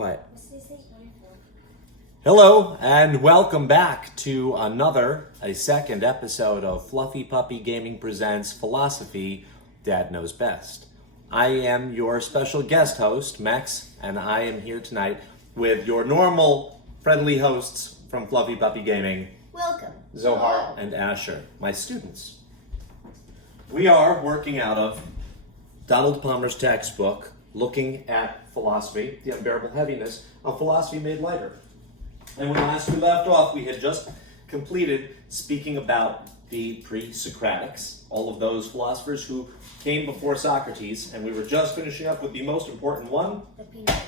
Quiet. Hello, and welcome back to a second episode of Fluffy Puppy Gaming Presents Philosophy, Dad Knows Best. I am your special guest host, Max, and I am here tonight with your normal friendly hosts from Fluffy Puppy Gaming. Welcome. Zohar and Asher, my students. We are working out of Donald Palmer's textbook, looking at philosophy, the unbearable heaviness of philosophy made lighter. And when last we left off, we had just completed speaking about the pre-Socratics, all of those philosophers who came before Socrates, and we were just finishing up with the most important one. The peanut guy.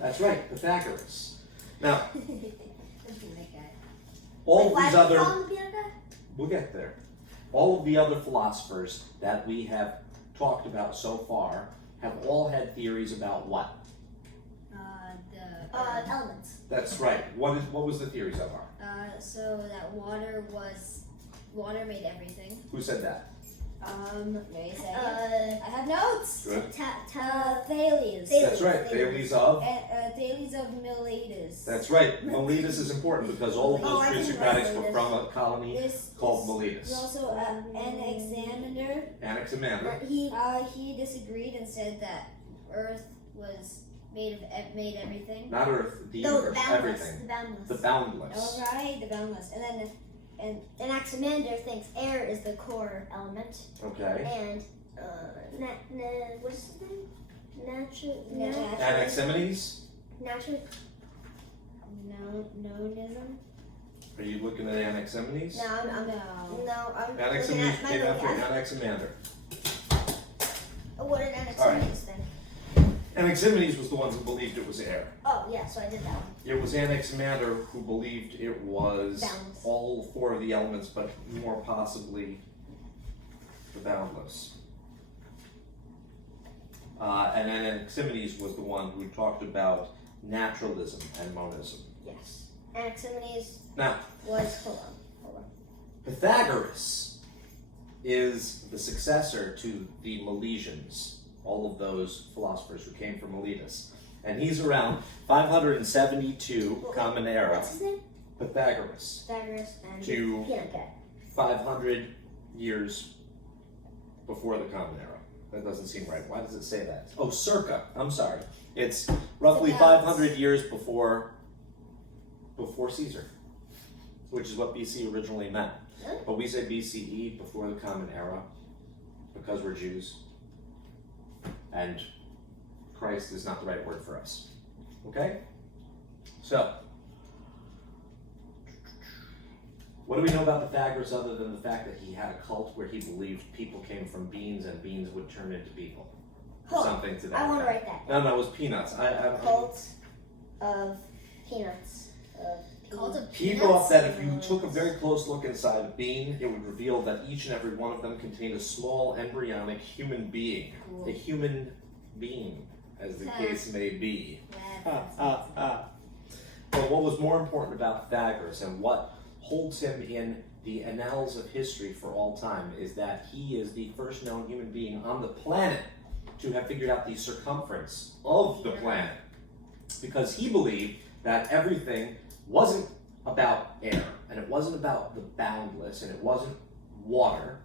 That's right, Pythagoras. Now, The peanut guy. all Why of these do you other... call him the peanut guy? We'll get there. All of the other philosophers that we have talked about so far have all had theories about what? Elements. That's right. What was the theory, Zohar? So that water made everything. Who said that? May I say? I have notes. Good. Thales. That's right. Thales of? Thales of Miletus. That's right. Miletus is important because all of those I can pre-Socratics write were from a colony called Miletus. There's also Anaximander. Anaximander. He disagreed and said that Earth was made everything. Not Earth, the universe, everything. The boundless. All right, the boundless. And Anaximander thinks air is the core element. Okay. And what's his name? Anaximenes? Natural. Nonism. Are you looking at Anaximenes? No, I'm looking Anaximenes at my came after movie. Anaximander. What did Anaximenes think? Anaximenes was the one who believed it was air. Oh, yeah, so I did that one. It was Anaximander who believed it was Boundless. all four of the elements, but more possibly the boundless. And Anaximenes was the one who talked about naturalism and monism. Yes. Anaximenes Now, was, hold on. Pythagoras is the successor to the Milesians, all of those philosophers who came from Miletus. And he's around 572 Common Era. What's his name? Pythagoras. Pythagoras and To peanut guy. 500 years before the Common Era. That doesn't seem right. Why does it say that? Oh, circa. I'm sorry. It's roughly 500 years before Caesar, which is what BC originally meant. Really? But we say BCE, before the Common Era, because we're Jews. And Christ is not the right word for us. Okay? So, what do we know about Pythagoras other than the fact that he had a cult where he believed people came from beans and beans would turn into people? Or something to that. I want to effect. write that. No, it was peanuts. Cult of peanuts. Cult of He peanuts? thought that if you took a very close look inside a bean, it would reveal that each and every one of them contained a small embryonic human being. Cool. A human being, as the case may be. But what was more important about Pythagoras and what holds him in the annals of history for all time is that he is the first known human being on the planet to have figured out the circumference of the planet. Because he believed that everything wasn't about air, and it wasn't about the boundless, and it wasn't water.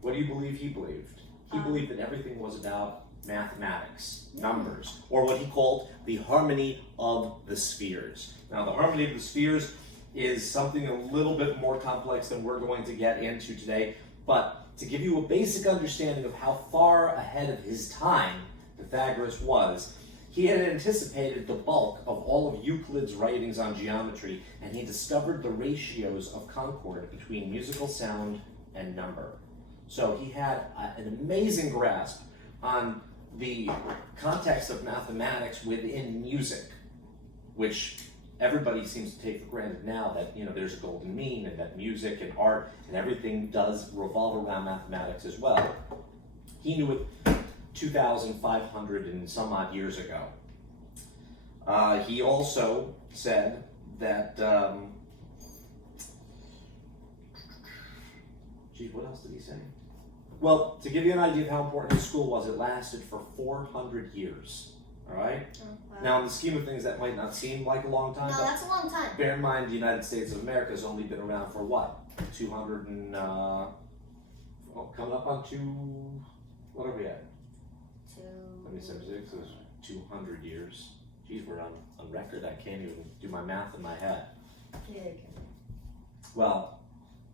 What do you believe he believed? He believed that everything was about mathematics, numbers, or what he called the harmony of the spheres. Now, the harmony of the spheres is something a little bit more complex than we're going to get into today, but to give you a basic understanding of how far ahead of his time Pythagoras was, he had anticipated the bulk of all of Euclid's writings on geometry, and he discovered the ratios of concord between musical sound and number. So he had an amazing grasp on the context of mathematics within music, which everybody seems to take for granted now that, there's a golden mean and that music and art and everything does revolve around mathematics as well. He knew it 2,500 and some odd years ago. He also said that, what else did he say? Well, to give you an idea of how important his school was, it lasted for 400 years. All right. Oh, wow. Now, in the scheme of things, that might not seem like a long time. No, but that's a long time. bear in mind, the United States of America has only been around for what? 200 and coming up on what are we at? 76 is 200 years. Geez, we're on record. I can't even do my math in my head. Well,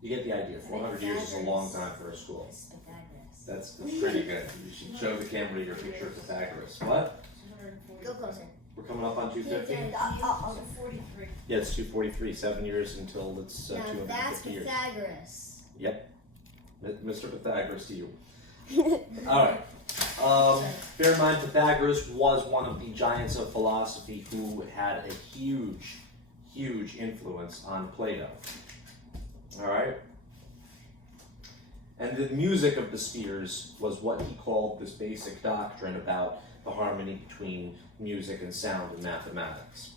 you get the idea. 400 years is a long time for a school. Pythagoras. That's pretty good. You should show the camera your picture of Pythagoras. What? Go closer. We're coming up on 250? I'll 43. Yeah, it's 243. 7 years until it's Now that's 250 years. Pythagoras. Yep. Mr. Pythagoras to you. All right. Bear in mind, Pythagoras was one of the giants of philosophy who had a huge, huge influence on Plato. All right? And the music of the spheres was what he called this basic doctrine about the harmony between music and sound in mathematics.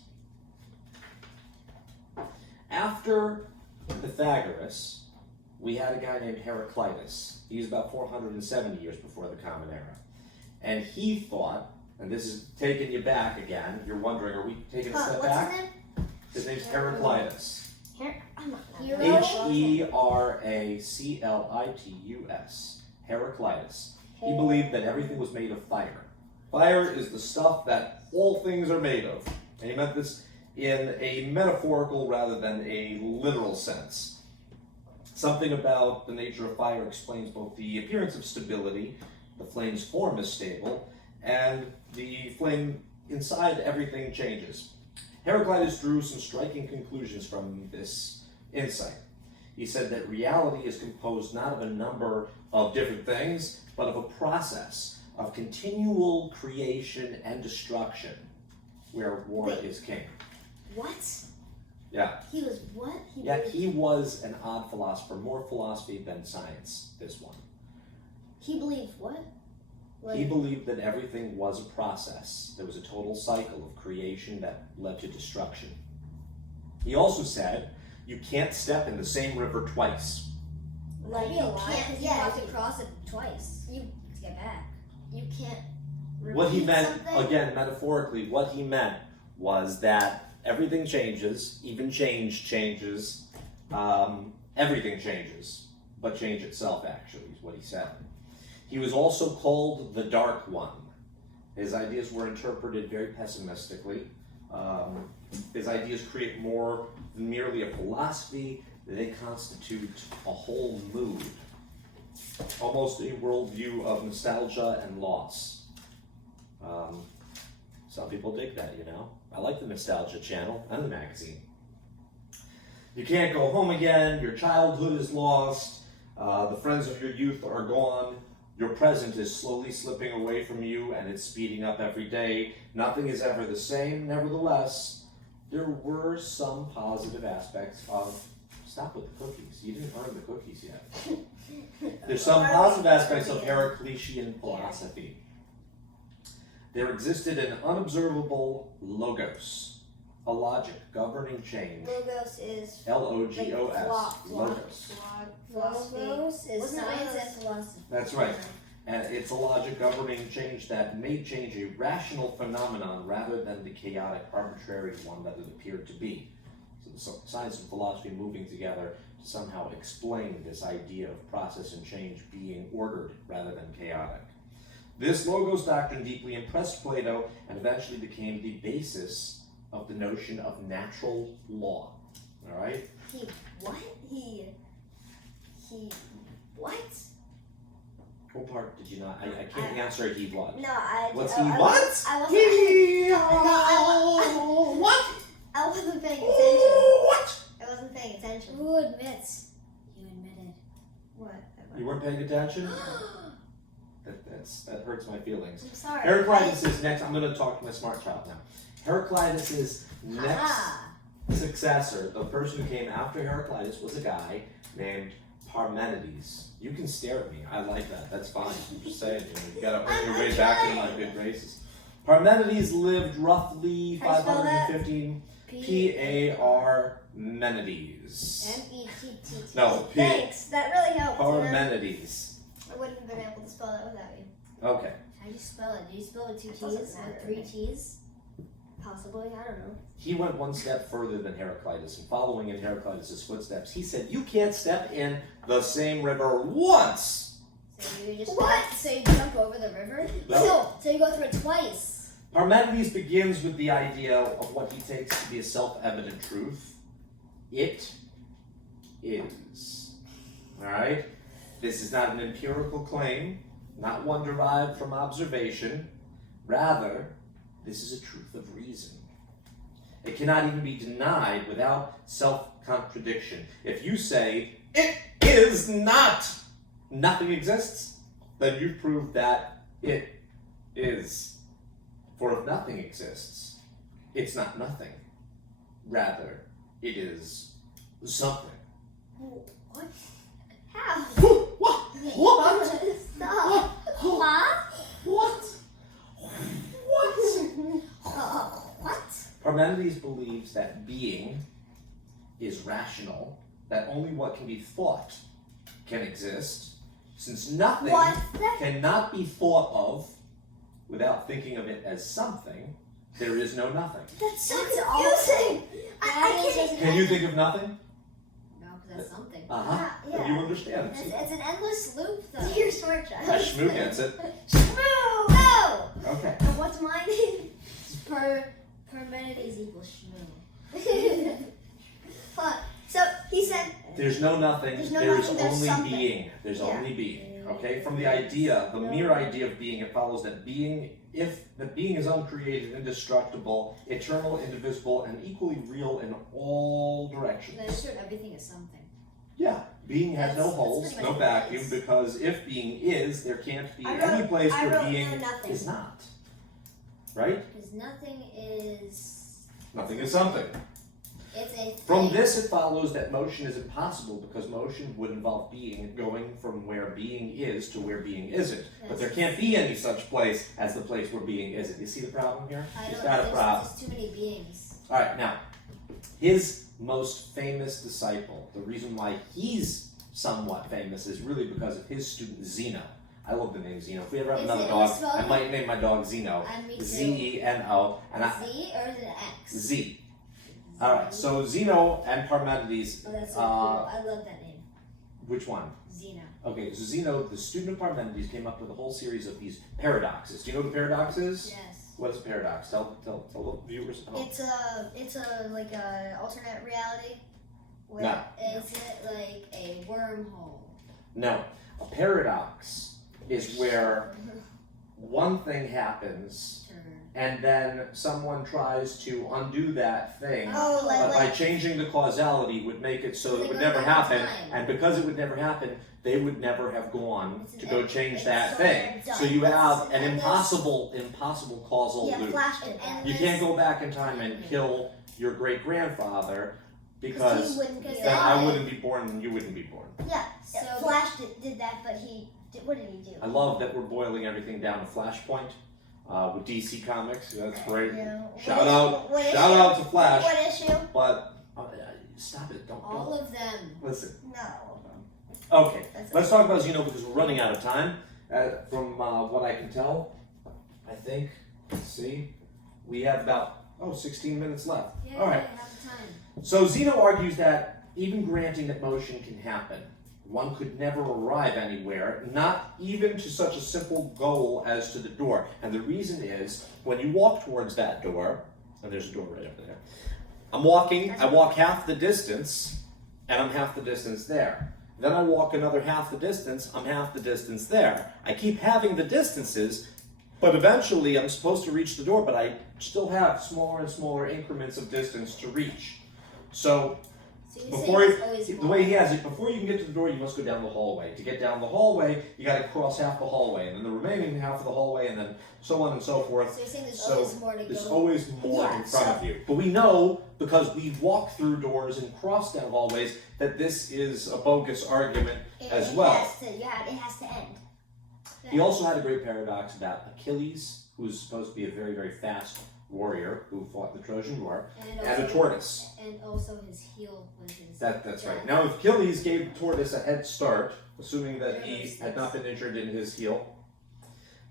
After Pythagoras, we had a guy named Heraclitus. He's about 470 years before the Common Era. And he thought, and this is taking you back again, you're wondering, are we taking a step back? What's his name? His name's Heraclitus. I'm not Heraclitus. Heraclitus. He believed that everything was made of fire. Fire is the stuff that all things are made of. And he meant this in a metaphorical rather than a literal sense. Something about the nature of fire explains both the appearance of stability, the flame's form is stable, and the flame inside everything changes. Heraclitus drew some striking conclusions from this insight. He said that reality is composed not of a number of different things, but of a process of continual creation and destruction, where war is king. What? Yeah. He was what? He was an odd philosopher, more philosophy than science, this one. He believed what? He believed that everything was a process. There was a total cycle of creation that led to destruction. He also said, you can't step in the same river twice. Like you can't. You yeah, walked across it twice. To get back. You can't. What he repeat meant, something? again, metaphorically, what he meant was that everything changes, even change changes, everything changes, but change itself, actually, is what he said. He was also called the Dark One. His ideas were interpreted very pessimistically. His ideas create more than merely a philosophy, they constitute a whole mood, almost a worldview of nostalgia and loss. Some people dig that, you know. I like the Nostalgia Channel and the magazine. You can't go home again, your childhood is lost, the friends of your youth are gone, your present is slowly slipping away from you and it's speeding up every day. Nothing is ever the same. Nevertheless, there were some positive aspects of, stop with the cookies, you didn't earn the cookies yet. There's some positive aspects of Heraclitean philosophy. There existed an unobservable logos, a logic governing change. Logos is L-O-G-O-S. Logos. Logos is Wasn't science logos- and philosophy. That's right. And it's a logic governing change that made change a rational phenomenon rather than the chaotic, arbitrary one that it appeared to be. So the science and philosophy moving together to somehow explain this idea of process and change being ordered rather than chaotic. This logos doctrine deeply impressed Plato and eventually became the basis of the notion of natural law. All right? He what? What? What part did you not? I can't answer he what. No, What's I he I what? wasn't- I wasn't. He What? I wasn't paying attention. What? I wasn't paying attention. Who admits? You admitted. What? You weren't paying attention? That hurts my feelings. I'm sorry. Heraclitus is next. I'm going to talk to my smart child now. Heraclitus' next successor, the person who came after Heraclitus, was a guy named Parmenides. You can stare at me. I like that. That's fine. I'm just saying. You got to earn your way back into my good graces. Parmenides lived roughly How do you spell that? 515. Parmenides. M-E-T-T-T. No, Thanks. That really helped. Parmenides. I wouldn't have been able to spell that without you. Okay. How do you spell it? Do you spell it with 2 It doesn't T's? matter. With 3 T's? Possibly, I don't know. He went one step further than Heraclitus, and following in Heraclitus' footsteps, he said, you can't step in the same river once. So you just What? So you jump over the river? No. So you go through it twice. Parmenides begins with the idea of what he takes to be a self-evident truth. It is. All right? This is not an empirical claim, not one derived from observation. Rather, this is a truth of reason. It cannot even be denied without self-contradiction. If you say, it is not, nothing exists, then you've proved that it is. For if nothing exists, it's not nothing. Rather, it is something. What? How? What? What? Stop. What? What? What? Parmenides believes that being is rational, that only what can be thought can exist, since nothing What? cannot be thought of without thinking of it as something, there is no nothing. That's so That's confusing. I That is can't. just Can you think of nothing? No, because that's something. Uh-huh. Yeah. And you understand. It's an endless loop, though. You're smart, child. Shmoo gets it. Shmoo! No! Okay. And what's mine? Parmenides equals shmoo. Hold on. So he said, There's no nothing, There's no there's nothing, there's only something. being. There's Yeah. only being. Okay? From the idea, the mere idea of being, it follows that being is uncreated, indestructible, eternal, indivisible, and equally real in all directions. Then sure, everything is something. Yeah. Being has no That's holes, pretty no much what it vacuum, is. because if being is, there can't be I wrote- any place I where wrote being no nothing. is not. Right? Because nothing is. Nothing is something. It's a thing. From this, it follows that motion is impossible because motion would involve being going from where being is to where being isn't. But there can't be any such place as the place where being isn't. You see the problem here? I Is don't that a there's, problem? there's too many beings. All right, now, his most famous disciple, the reason why he's somewhat famous is really because of his student Zeno. I love the name Zeno. If we ever have Is another it dog, spelled? I might name my dog Zeno. And me too. Zeno. And Z or is it an X? Z. All right, so Zeno and Parmenides. Oh, that's so cool. I love that name. Which one? Zeno. Okay, so Zeno, the student of Parmenides, came up with a whole series of these paradoxes. Do you know what a paradox is? Yes. What is a paradox? Tell the viewers at home. it's a like a alternate reality. Where No. Is it like a wormhole? No, a paradox is where one thing happens Turn. and then someone tries to undo that thing, Oh, but by like changing the causality would make it so They it would go never back in happen, time. and because it would never happen, they would never have gone It's an to go end- change it's that so thing. done. So you have It's an endless- impossible causal yeah, loop. Flash And- did that. and- You can't go back in time and kill your great grandfather because he wouldn't be because then alive. I wouldn't be born and you wouldn't be born. Yeah, So- Flash did that, but what did he do? I love that we're boiling everything down to Flashpoint with DC Comics. That's great. Yeah. Shout out What shout issue? out to Flash. What issue? But stop it! Don't All of them. listen. No. Okay, That's let's talk about Zeno because we're running out of time. From what I can tell, I think. Let's see, we have about 16 minutes left. Yeah, All right. half the time. So Zeno argues that even granting that motion can happen, one could never arrive anywhere, not even to such a simple goal as to the door. And the reason is, when you walk towards that door, and there's a door right over there, I walk half the distance, and I'm half the distance there. Then I walk another half the distance, I'm half the distance there. I keep having the distances, but eventually I'm supposed to reach the door, but I still have smaller and smaller increments of distance to reach. So So you're before saying it's always the more. way he has it, before you can get to the door, you must go down the hallway. To get down the hallway, you got to cross half the hallway, and then the remaining half of the hallway, and then so on and so forth. So you're saying there's So always more to There's go. always more Yeah, in front so- of you. But we know, because we've walked through doors and crossed down hallways, that this is a bogus argument as well. It has to end. He also had a great paradox about Achilles, who's supposed to be a very, very fast warrior who fought the Trojan War, and a tortoise. And also his heel was his. That's right. Now, if Achilles gave the tortoise a head start, assuming that he had not been injured in his heel,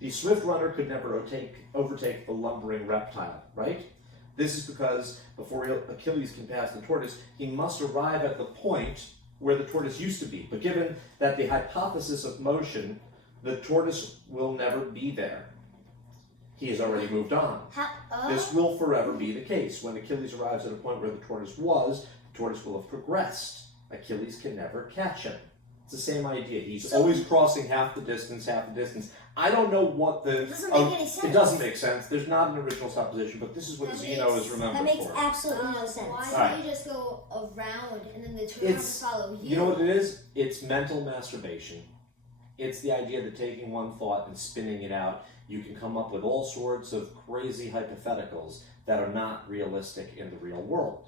The swift runner could never overtake the lumbering reptile, right? This is because before Achilles can pass the tortoise, he must arrive at the point where the tortoise used to be. But given that the hypothesis of motion, the tortoise will never be there. He has already moved on. This will forever be the case. When Achilles arrives at a point where the tortoise was, the tortoise will have progressed. Achilles can never catch him. It's the same idea. He's always crossing half the distance. I don't know what the... It doesn't make any sense. It doesn't make sense. There's not an original supposition, but this is what Zeno is remembered for. That makes absolutely no sense. Why don't you just go around and then the turn follow you? You know what it is? It's mental masturbation. It's the idea that taking one thought and spinning it out, you can come up with all sorts of crazy hypotheticals that are not realistic in the real world.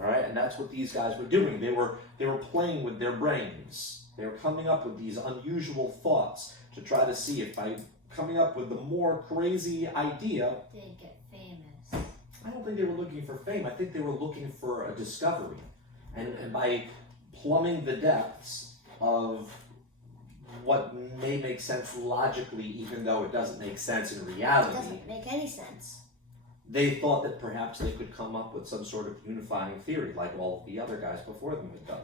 All right, and that's what these guys were doing. They were playing with their brains. They were coming up with these unusual thoughts to try to see if by coming up with the more crazy idea, they'd get famous. I don't think they were looking for fame. I think they were looking for a discovery, and by plumbing the depths of what may make sense logically, even though it doesn't make sense in reality. It doesn't make any sense. They thought that perhaps they could come up with some sort of unifying theory, like all the other guys before them had done.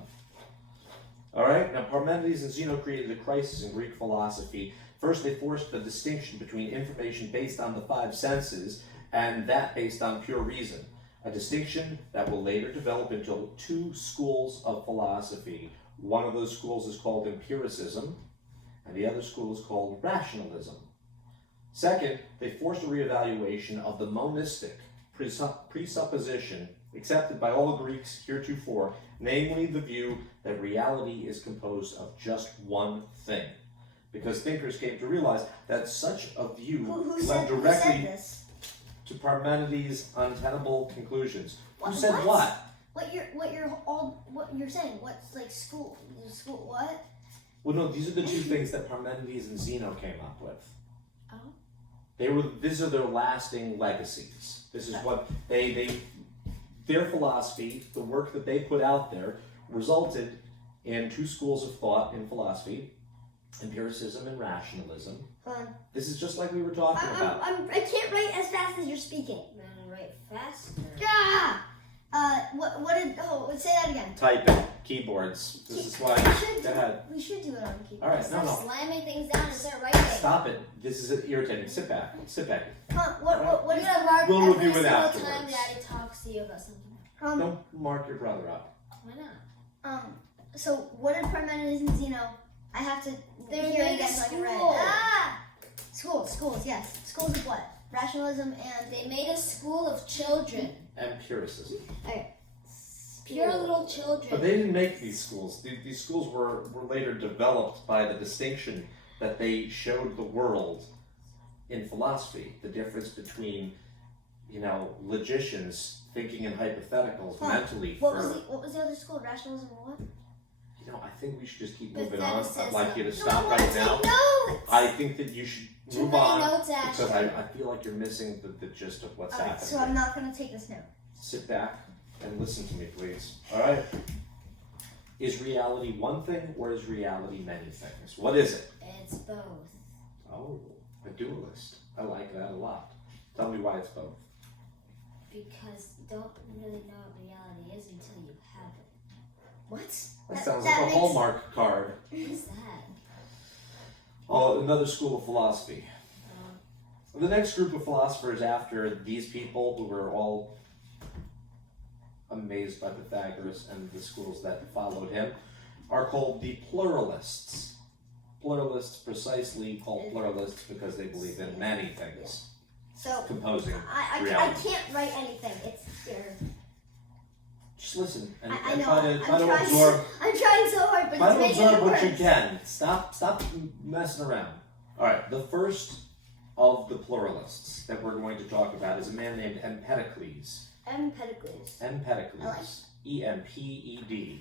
All right, now Parmenides and Zeno created a crisis in Greek philosophy. First, they forced the distinction between information based on the five senses and that based on pure reason, a distinction that will later develop into two schools of philosophy. One of those schools is called empiricism, and the other school is called rationalism. Second, they forced a reevaluation of the monistic presupposition accepted by all Greeks heretofore, namely the view that reality is composed of just one thing. Because thinkers came to realize that such a view led directly to Parmenides' untenable conclusions. Who said what? What you're saying? What's like school? School what? Well, no, these are the two things that Parmenides and Zeno came up with. Oh. These are their lasting legacies. This is what their philosophy, the work that they put out there, resulted in two schools of thought in philosophy, empiricism and rationalism. This is just like we were talking about. I can't write as fast as you're speaking. Then write faster. Yeah. Say that again. Typing, keyboards. This is why. Go ahead. We should do it on keyboard. All right, Stop no. slamming things down and start writing. Stop it. This is irritating. Sit back. What is that? Mark We'll review it every single afterwards. time Daddy talks to you about something. Don't mark your brother up. Why not? So what did Parmenides and Zeno? I have to They hear it made again a so I can school. write. Schools, yes. Schools of what? Rationalism and They made a school of children. Empiricism. Pure little children. But they didn't make these schools. These schools were later developed by the distinction that they showed the world in philosophy. The difference between, logicians thinking in hypotheticals mentally what was the other school? Rationalism or what? I think we should just keep moving on. I'd like you to No, stop I right wanna now. take notes. I think that you should Too move many on notes, because Ashley. I feel like you're missing the gist of what's Alright, happening. so I'm not going to take this note. Sit back and listen to me, please. All right? Is reality one thing or is reality many things? What is it? It's both. Oh, a dualist. I like that a lot. Tell me why it's both. Because you don't really know what reality is until you have it. What? That sounds like a Hallmark card. What's that? Oh, another school of philosophy. The next group of philosophers after these people, who were all amazed by Pythagoras and the schools that followed him, are called the Pluralists. Pluralists precisely called Pluralists because they believe in many things. So Composing I reality. can't write anything. It's scared. Just listen and I know. try to I'm absorb. I'm trying so hard, but Try it's to making absorb it what you worse. can. Stop messing around. All right, the first of the Pluralists that we're going to talk about is a man named Empedocles. Empedocles. Empedocles.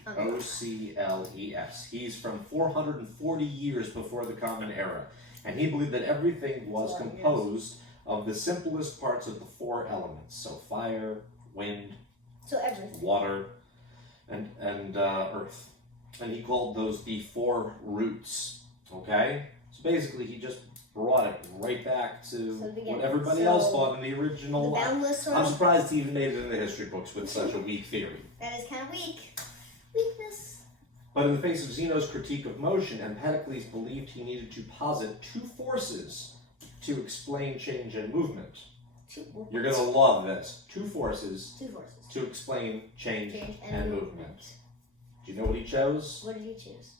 Empedocles. He's from 440 years before the Common Era, and he believed that everything was composed of the simplest parts of the four elements. So fire, wind, So everything. water, and earth. And he called those the four roots. Okay? So basically he just brought it right back to So what everybody else thought in the original. The boundless I'm surprised he even made it in the history books with such a weak theory. That is kind of weak. weakness. But in the face of Zeno's critique of motion, Empedocles believed he needed to posit two forces to explain change and movement. You're going to love this. Two forces to explain change and movement. Do you know what he chose? What did you choose?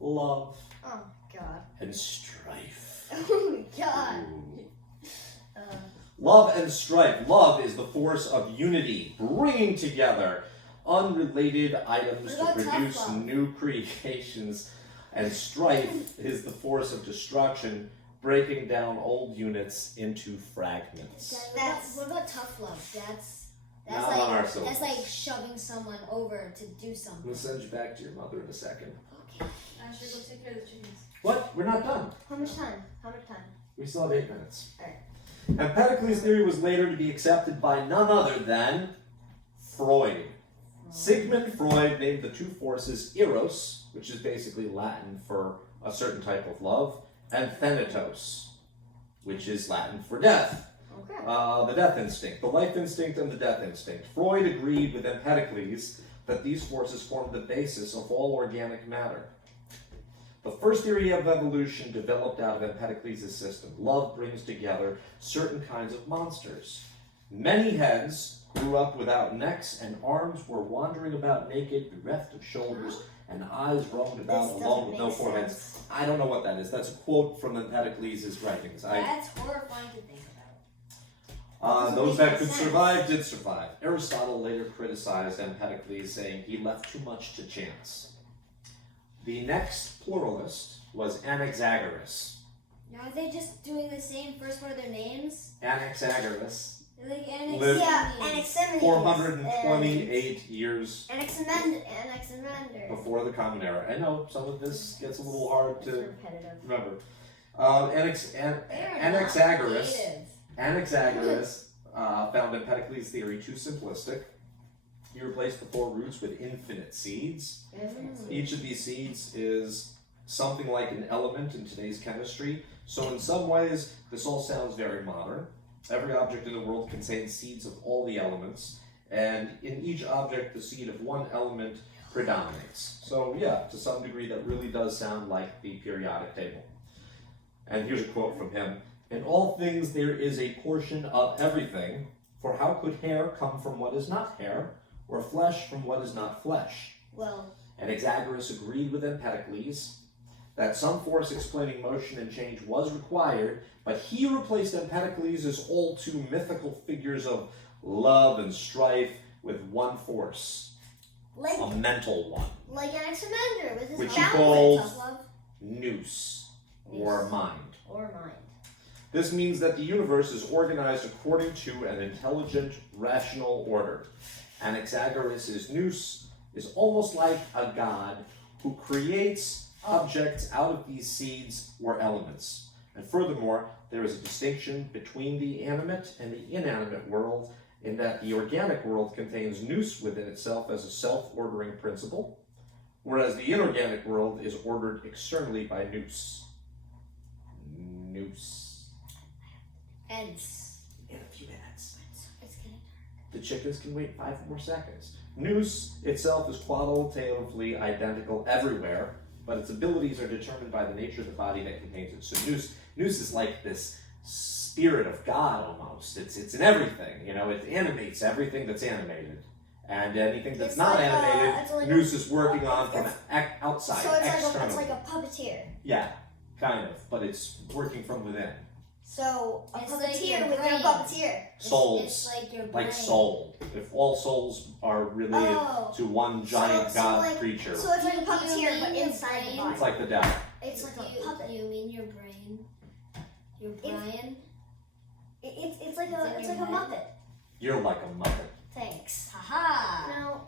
Love Oh, God. and strife. Oh, my God. Love and strife. Love is the force of unity, bringing together unrelated items to What about produce tough love? new creations. And strife is the force of destruction, breaking down old units into fragments. What about tough love? That's Not like on our syllabus. that's like shoving someone over to do I'm something. going to send you back to your mother in a second. Okay. I should go take care of the chickens. What? We're not done. How much time? We still have 8 minutes. Alright. Empedocles' theory was later to be accepted by none other than Freud. Sigmund Freud named the two forces eros, which is basically Latin for a certain type of love, and thanatos, which is Latin for death. Okay. The death instinct, the life instinct and the death instinct. Freud agreed with Empedocles that these forces formed the basis of all organic matter. The first theory of evolution developed out of Empedocles' system. Love brings together certain kinds of monsters. Many heads grew up without necks, and arms were wandering about naked, bereft of shoulders, and eyes roamed about alone with no foreheads. I don't know what that is. That's a quote from Empedocles' writings. That's horrifying to think about. Those that could survive did survive. Aristotle later criticized Empedocles, saying he left too much to chance. The next pluralist was Anaxagoras. Now are they just doing the same first part of their names? Anaxagoras They're like Lived Anaximenes. 428 years Anaximander. before the Common Era. I know some of this gets a little hard It's to repetitive. remember. They're Anaxagoras. not creative. Anaxagoras found Empedocles' theory too simplistic. He replaced the four roots with infinite seeds. Each of these seeds is something like an element in today's chemistry. So in some ways, this all sounds very modern. Every object in the world contains seeds of all the elements, and in each object, the seed of one element predominates. So yeah, to some degree, that really does sound like the periodic table. And here's a quote from him. In all things there is a portion of everything, for how could hair come from what is not hair, or flesh from what is not flesh? Well, Anaxagoras agreed with Empedocles that some force explaining motion and change was required, but he replaced Empedocles' all too mythical figures of love and strife with one force, a mental one, Like Anaximander with his which he boundless. called tough love nous, or mind. or mind. This means that the universe is organized according to an intelligent, rational order. Anaxagoras' nous is almost like a god who creates objects out of these seeds or elements. And furthermore, there is a distinction between the animate and the inanimate world in that the organic world contains nous within itself as a self-ordering principle, whereas the inorganic world is ordered externally by nous. Nous. Ends. In a few minutes. It's getting The chickens can wait 5 more seconds. Nous itself is qualitatively identical everywhere, but its abilities are determined by the nature of the body that contains it. So nous is like this spirit of God almost. It's in everything. You know, it animates everything that's animated. And anything that's It's not like animated, it's like nous is working on from it's- outside, So it's externally. like a puppeteer. Yeah, kind of, but it's working from within. So a It's like puppeteer your within a brain. puppeteer. Souls. It's like your brain. Like soul. If all souls are related Oh. to one giant So god like- creature, So it's like a You puppeteer, mean but your inside the brain? body. it's like the devil. It's like a Do puppet. you mean your brain? Your brain? It's like It's a in it's your like a head? muppet. You're like a muppet. Thanks. Haha! Now,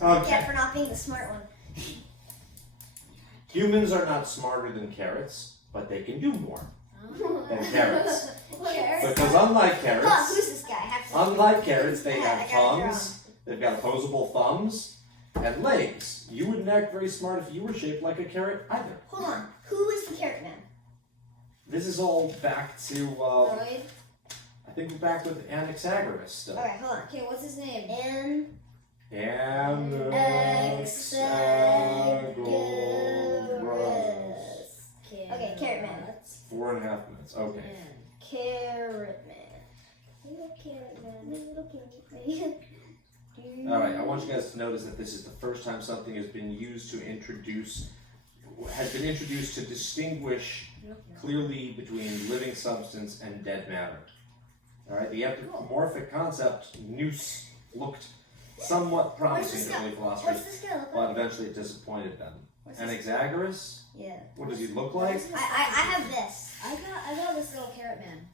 Okay. yeah, for not being the smart one. Humans are not smarter than carrots, but they can do more than carrots. Carrots? Because unlike Huh, carrots, who's this guy? I have to- unlike carrots, they Yeah, have I gotta draw. tongues, they've got opposable thumbs, and legs. You wouldn't act very smart if you were shaped like a carrot either. Hold on. Who is the carrot man? this is all back to, Freud. I think we're back with Anaxagoras still. Alright, hold on. Okay, what's his name? Anaxagoras. Okay, Carrot Man. 4.5 minutes, okay. Carrot Man. Little carrot man. Little carrot man. Alright, I want you guys to notice that this is the first time something has been used to distinguish clearly between living substance and dead matter. Alright, the anthropomorphic concept, nous, looked somewhat promising to early philosophers, What's this guy look but like? eventually it disappointed them. What's this? Anaxagoras? Yeah. What does he look like? I have this. I got this little carrot man.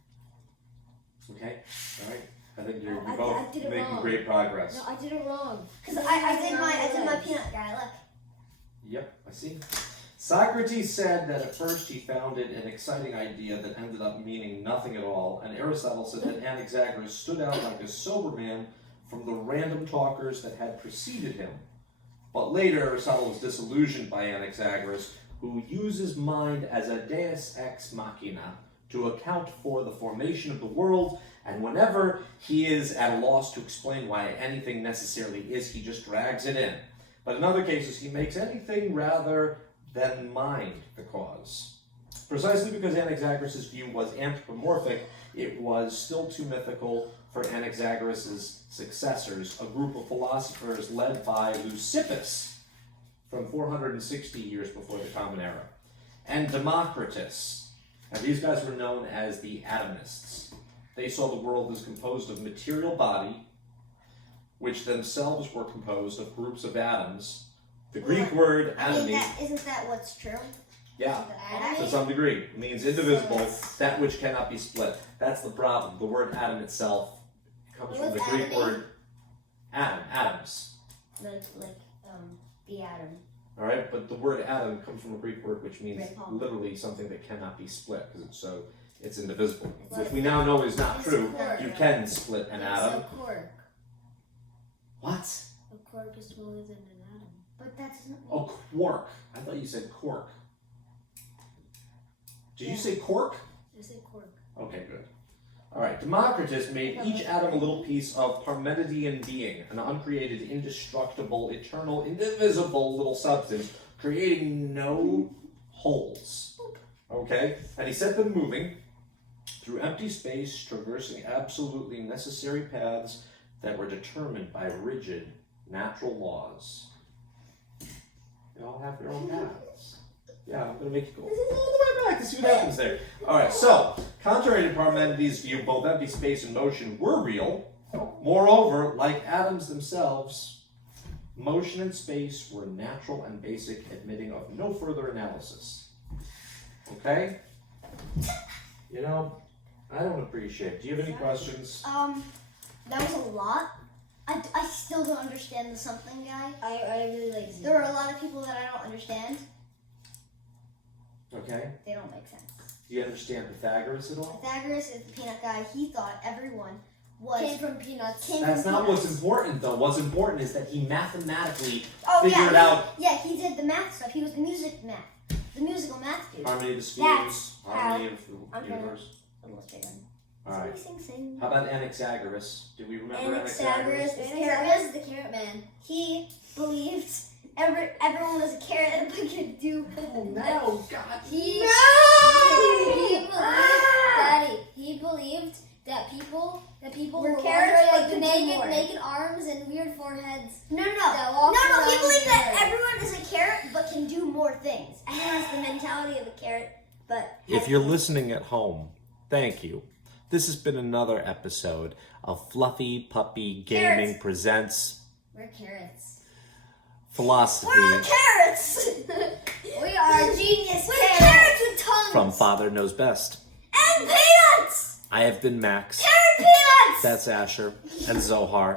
Okay, alright. I think you're I both did it making wrong. great progress. No, I did it wrong. Cause I did my peanut guy. Look. Yep, I see. Socrates said that at first he found it an exciting idea that ended up meaning nothing at all, and Aristotle said that Anaxagoras stood out like a sober man from the random talkers that had preceded him. But later Aristotle was disillusioned by Anaxagoras, who uses mind as a deus ex machina to account for the formation of the world, and whenever he is at a loss to explain why anything necessarily is, he just drags it in. But in other cases, he makes anything rather than mind the cause. Precisely because Anaxagoras' view was anthropomorphic, it was still too mythical for Anaxagoras' successors, a group of philosophers led by Leucippus from 460 years before the Common Era, and Democritus. And these guys were known as the Atomists. They saw the world as composed of material body, which themselves were composed of groups of atoms. The Greek word atomy, Isn't that what's true? yeah, The to atom. some degree, means indivisible, that which cannot be split. That's the problem. The word atom itself comes from the What's Greek atomy? word atom, atoms. The atom. All right, but the word atom comes from a Greek word which means Right, Paul. literally something that cannot be split, because it's indivisible. Which we now know is not true. You can split an atom. It's a quark. What? A quark is smaller than an atom. But that doesn't. Oh, quark. I thought you said cork. Did you say cork? I said quark. Okay, good. All right, Democritus made each atom a little piece of Parmenidean being, an uncreated, indestructible, eternal, indivisible little substance, creating no holes. Okay? And he set them moving through empty space, traversing absolutely necessary paths that were determined by rigid natural laws. They all have their own paths. Yeah, I'm going to make you go all the way back to see what happens there. All right, so, contrary to Parmenides' view, both empty space and motion were real. Moreover, like atoms themselves, motion and space were natural and basic, admitting of no further analysis. Okay? You know, I don't appreciate. Do you have any questions? That was a lot. I still don't understand the something guy. I really like Z. There are a lot of people that I don't understand. Okay. They don't make sense. Do you understand Pythagoras at all? Pythagoras is the peanut guy. He thought everyone Came from peanuts. That's not what's important, though. What's important is that he mathematically Oh figured yeah, out yeah, he did the math stuff. He was the musical math dude. harmony of the spheres, That's harmony of I'm the gonna- universe. Almost big one. All right. Sing. How about Anaxagoras? Do we remember Anaxagoras. Anaxagoras is the carrot man. He believed everyone was a carrot but could do. Oh no, God. He believed, Daddy. He believed that people Were were carrots, walking but like could do more. naked arms and weird foreheads. No. That walk He around believed that together. everyone is a carrot but can do more things. And has the mentality of a carrot, but If you're listening at home, thank you. This has been another episode of Fluffy Puppy Gaming Carrots. presents We're carrots. philosophy we're carrots. We are genius We're carrots. carrots with tongues. from Father Knows Best. And peanuts. I have been Max. Carrot peanuts. That's Asher and Zohar.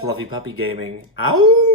Fluffy Puppy Gaming. Ow!